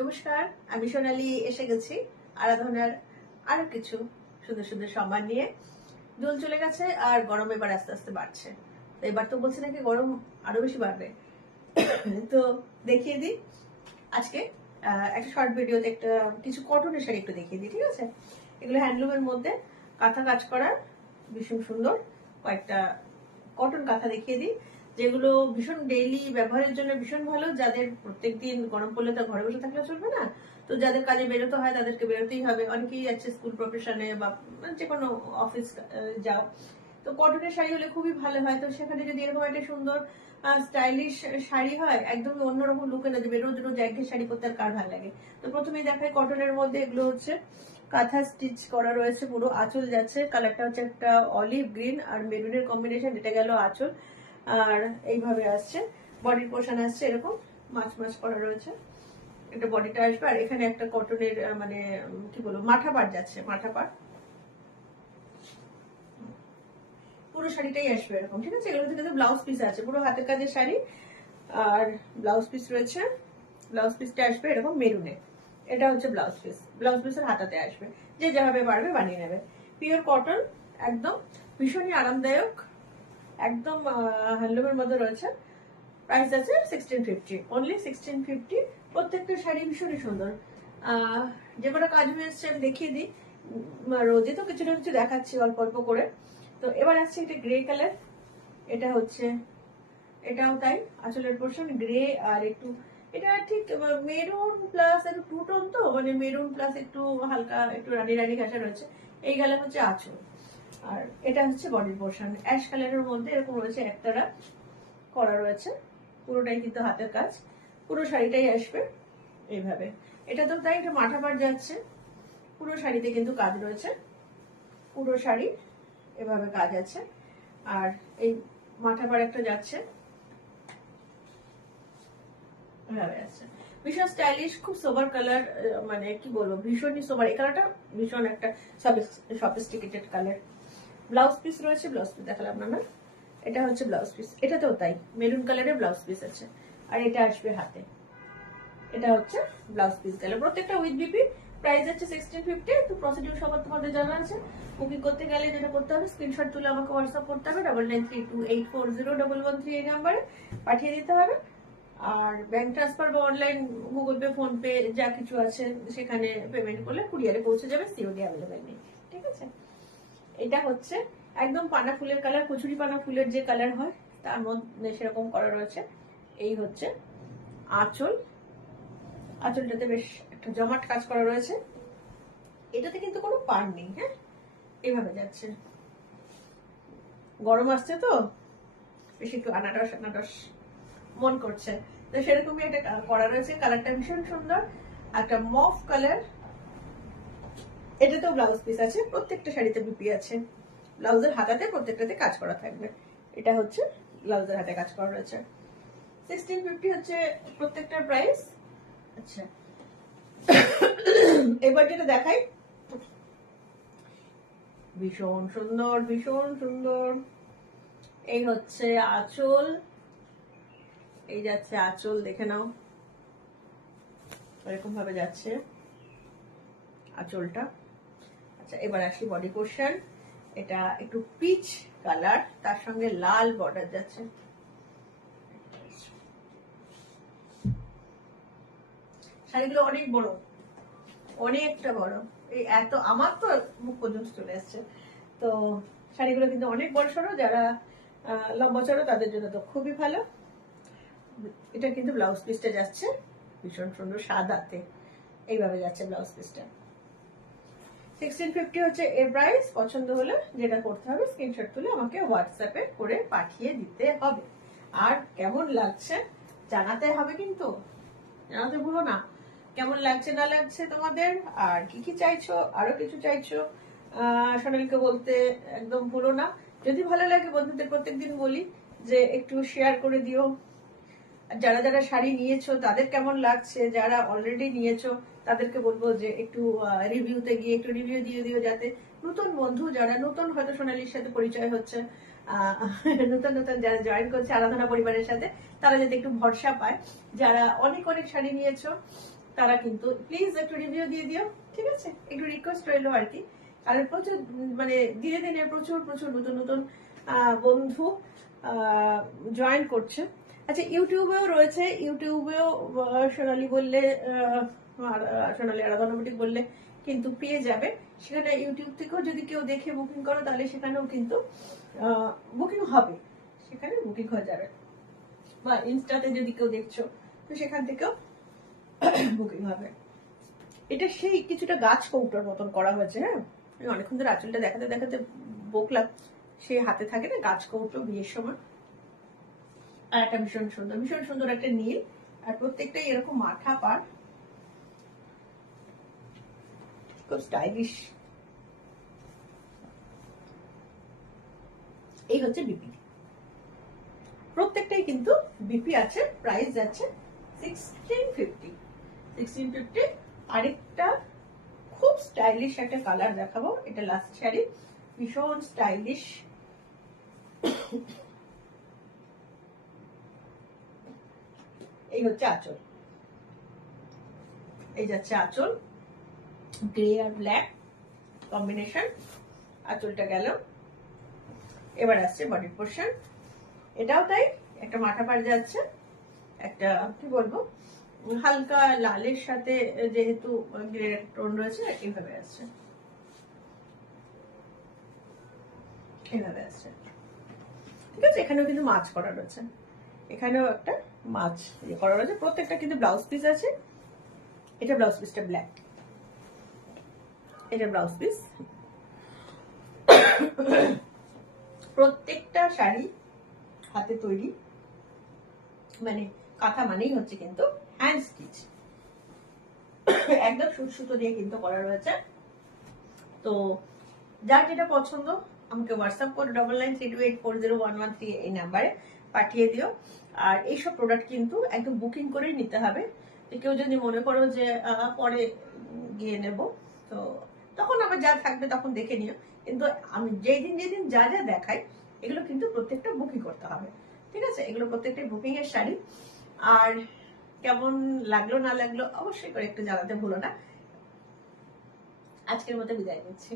নমস্কার, আমি সোনালী এসে গেছি আরাধনার আরো কিছু সুন্দর সুন্দর সম্মান নিয়ে। দোল চলে গেছে আর গরম এবার আস্তে আস্তে বাড়ছে। তো এবার তো বলছে নাকি গরম আরো বেশি বাড়বে। তো দেখিয়ে দিই আজকে একটা শর্ট ভিডিওতে একটা কিছু কটনের শাড়ি একটু দেখিয়ে দিই, ঠিক আছে? এগুলো হ্যান্ডলুমের মধ্যে কাঁথা কাজ করা ভীষণ সুন্দর কয়েকটা কটন কাঁথা দেখিয়ে দিই, যেগুলো ভীষণ ডেইলি ব্যবহারের জন্য ভীষণ ভালো। যাদের প্রত্যেকদিন গরম পড়লে তো ঘরে বসে থাকলে চলবে না, তো যাদের কাজে বেরোতে হয় তাদেরকে বেরোতেই হবে। অনেকেই যাচ্ছে স্কুল প্রফেশনে বা যে কোনো অফিস যাও, তো কটনের শাড়ি হলে খুবই ভালো হয়। তো সেখানে যদি এরকম একটা সুন্দর স্টাইলিশ শাড়ি হয়, একদম অন্যরকম লুকে না, যাবে রোজ রোজ একঘেয়ে শাড়ি করতে আর কার ভালো লাগে। তো প্রথমেই দেখাই কটনের মধ্যে এগুলো হচ্ছে কাঁথা স্টিচ করা রয়েছে, পুরো আঁচল যাচ্ছে। কালারটা হচ্ছে একটা অলিভ গ্রিন আর মেরুনের কম্বিনেশন, এটা গেল আঁচল। আর এইভাবে আসছে বডির পোর্শন, আসছে এরকম মাছ মাছ করা রয়েছে, এটা বডিটা আসবে। আর এখানে একটা কটনের মানে কি বলবো মাথা পাট যাচ্ছে, মাথা পাট পুরো শাড়িটাই আসবে এরকম, ঠিক আছে? এগুলোর মধ্যে ব্লাউজ পিস আছে, পুরো হাতের কাজের শাড়ি আর ব্লাউজ পিস রয়েছে। ব্লাউজ পিসটা আসবে এরকম মেরুনে, এটা হচ্ছে ব্লাউজ পিস। ব্লাউজ পিসের হাতাতে আসবে, যে যেভাবে পারবে বানিয়ে নেবে। পিওর কটন, একদম ভীষণই আরামদায়ক, একদম হ্যান্ডলুমের মধ্যে রয়েছে। প্রাইস আছে 1650, অনলি 1650। প্রত্যেকটা শাড়ি ভীষণই সুন্দর। যে কোনো কাজ হয়ে এসছে আমি দেখিয়ে দিই, রোজই তো কিছু না কিছু দেখাচ্ছি অল্প অল্প করে। তো এবার আসছে এটা গ্রে কালার, এটা হচ্ছে এটাও তাই, আঁচলের পোর্শন গ্রে আর একটু এটা ঠিক মেরুন প্লাস একটু টু টোন, তো মানে মেরুন প্লাস একটু হালকা একটু রানী রানী ঘাসা রয়েছে। এই কালার হচ্ছে আঁচল, আর এটা হচ্ছে বডির পোর্শন। অ্যাশ কালারের মধ্যে এরকম রয়েছে একটারা করা রয়েছে, পুরোটাই কিন্তু হাতের কাজ, পুরো শাড়িটাই আসবে এইভাবে। এটা তো তাই, এটা মাথা পাট যাচ্ছে, পুরো শাড়িতে কিন্তু কাজ রয়েছে, পুরো শাড়ি এভাবে কাজ আছে। আর এই মাথা পাট একটা যাচ্ছে এভাবে আছে, ভীষণ স্টাইলিশ, খুব সোবার কালার, মানে কি বলবো ভীষণই সোবার। এই কালারটা ভীষণ একটা সফিস্টিকেটেড কালার। ব্লাউজ পিস রয়েছে, ব্লাউজ পিস দেখালাম না, এটা হচ্ছে ব্লাউজ পিস। এটাতেও তাই মেরুন কালারের ব্লাউজ পিস আছে, আর এটা আসবে হাতে। এটা হচ্ছে ব্লাউজ পিস গেল, প্রত্যেকটা উইথ বিপি। প্রাইস হচ্ছে 1650। তো প্রসিডিউর সবার তোমাদের জানা আছে। বুকিং করতে গেলে যেটা করতে হবে, স্ক্রিনশট তুলে আমাকে হোয়াটসঅ্যাপ করতে হবে 9932840113 এই নাম্বারে পাঠিয়ে দিতে হবে। আর ব্যাংক ট্রান্সফার বা online Google pay, phone pay যা কিছু আছে সেখানে পেমেন্ট করলে কুরিয়ারে পৌঁছে যাবে, সিওডি অ্যাভেলেবেল নেই, ঠিক আছে? এটা হচ্ছে একদম পানা ফুলের কালার, কচুরি পানা ফুলের যে কালার হয় তার মধ্যে সেরকম করা রয়েছে। এই হচ্ছে আঁচল, আঁচলটাতে বেশ একটা জমাট কাজ করা রয়েছে। এটাতে কিন্তু কোনো পার নেই, হ্যাঁ, এইভাবে যাচ্ছে। গরম আসছে তো বেশি একটু আনারস আনারস মন করছে, তো সেরকমই একটা করা রয়েছে। কালারটা ভীষণ সুন্দর, একটা মফ কালার। এটাতেও ব্লাউজ পিস আছে, প্রত্যেকটা শাড়িতে বিপি আছে। ব্লাউজের হাতাতে প্রত্যেকটাতে কাজ করা থাকবে। এটা হচ্ছে ব্লাউজের হাতে কাজ করা রয়েছে। 1650 হচ্ছে প্রত্যেকটার প্রাইস। আচ্ছা, এবার যেটা দেখাই, ভীষণ সুন্দর ভীষণ সুন্দর। এই হচ্ছে আঁচল, এই যাচ্ছে আঁচল, দেখে নাও এরকম ভাবে যাচ্ছে আঁচলটা। আচ্ছা, এবার আসি বডি পোর্শন। এটা একটু পিচ কালার, তার সঙ্গে লাল বর্ডার যাচ্ছে। শাড়িগুলো অনেক বড়, অনেকটা বড়, এই এত আমার তো মুখ পর্যন্ত চলে আসছে। তো শাড়িগুলো কিন্তু অনেক বড় সড়ো, যারা লম্বা চড়ো তাদের জন্য তো খুবই ভালো। এটা কিন্তু ব্লাউজ পিসটা যাচ্ছে ভীষণ সুন্দর সাদাতে, এইভাবে যাচ্ছে ব্লাউজ পিসটা। 1650 হচ্ছে এর প্রাইস। পছন্দ হলে যেটা করতে হবে, স্ক্রিনশট তুলে আমাকে হোয়াটসঅ্যাপে করে পাঠিয়ে দিতে হবে। আর কেমন লাগছে জানাতে হবে, কিন্তু জানাতে ভুলো না কেমন লাগছে না লাগছে তোমাদের, আর কি কি চাইছো, আরো কিছু চাইছো সোনালীকে বলতে একদম ভুলো না। যদি ভালো লাগে, বন্ধুদের প্রত্যেকদিন বলি যে একটু শেয়ার করে দিও। যারা যারা শাড়ি নিয়েছো তাদের কেমন লাগছে, যারা অলরেডি নিয়েছো তাদেরকে বলবো যে একটু রিভিউতে গিয়ে একটু রিভিউ দিয়ে দিও, যাতে নতুন বন্ধু যারা নতুন হয়তো সোনালীর সাথে পরিচয় হচ্ছে, নতুন নতুন যারা জয়েন করছে আরাধনা পরিবারের সাথে, তারা যাতে একটু ভরসা পায়। যারা অনেক অনেক শাড়ি নিয়েছো তারা কিন্তু প্লিজ একটু রিভিউ দিয়ে দিও, ঠিক আছে? একটু রিকোয়েস্ট রইলো আর কি। কারণ প্রচুর মানে দিনে দিনে প্রচুর প্রচুর নতুন নতুন বন্ধু জয়েন করছে। আচ্ছা, ইউটিউবেও রয়েছে, ইউটিউবেও সোনালী বললে সোনালী আরাধনা বুটিক বললে কিন্তু পেয়ে যাবে। সেখানে ইউটিউব থেকেও যদি কেউ দেখে বুকিং করো তাহলে সেখানেও কিন্তু বুকিং হবে, সেখানে বুকিং হয়ে যাবে। বা ইনস্টাতে যদি কেউ দেখছো তো সেখান থেকেও বুকিং হবে। এটা সেই কিছুটা গাছ কৌটোর মতন করা হয়েছে। হ্যাঁ, আমি অনেকক্ষণ ধরে আঁচলটা দেখাতে দেখাতে বকলাম। সে হাতে থাকে না গাছ কৌটো বিয়ের সময়। আর একটা ভীষণ সুন্দর একটা নীল, আর প্রত্যেকটাই এরকম মাথা পার, খুব স্টাইলিশ। এই হচ্ছে বিপি, প্রত্যেকটাই কিন্তু বিপি আছে। প্রাইস যাচ্ছে 1650। 1650। আরেকটা খুব স্টাইলিশ একটা কালার দেখাবো, এটা লাস্ট শাড়ি, ভীষণ স্টাইলিশ। এই হচ্ছে আঁচল, এই যাচ্ছে আঁচল, গ্রে আর ব্ল্যাক কম্বিনেশন। আঁচলটা গেল, এবার আসছে বডি পোর্শন। এটাও তাই, একটা মাথা পাড় যাচ্ছে, একটা কি বলবো হালকা লালের সাথে যেহেতু গ্রে টোন রয়েছে, এইভাবে আসছে, এইভাবে আসছে, ঠিক আছে? এখানেও কিন্তু মাছ করা রয়েছে, এখানেও একটা মাছ ইয়ে করা রয়েছে। প্রত্যেকটা কিন্তু ব্লাউজ পিস আছে। এটা ব্লাউজ পিসটা ব্ল্যাক, এটা ব্লাউজ পিস। প্রত্যেকটা শাড়ি হাতে তৈরি, মানে কাঁথা মানেই হচ্ছে কিন্তু হ্যান্ড স্টিচ, একদম সুতো দিয়ে কিন্তু করা রয়েছে। তো যার যেটা পছন্দ আমাকে হোয়াটসঅ্যাপ করে 9932840113 এই নাম্বারে পাঠিয়ে দিও। আর এইসব প্রোডাক্ট কিন্তু একদম বুকিং করেই নিতে হবে। কেউ যদি মনে করো যে পরে গিয়ে নেব, তো তখন আবার যা থাকবে তখন দেখে নিও। কিন্তু আমি যেদিন যেদিন যা যা দেখাই এগুলো কিন্তু প্রত্যেকটা বুকিং করতে হবে, ঠিক আছে? এগুলো প্রত্যেকটা বুকিং এর শাড়ি। আর কেমন লাগলো না লাগলো অবশ্যই করে একটু জানাতে ভুলো না। আজকের মতো বিদায় নিচ্ছি।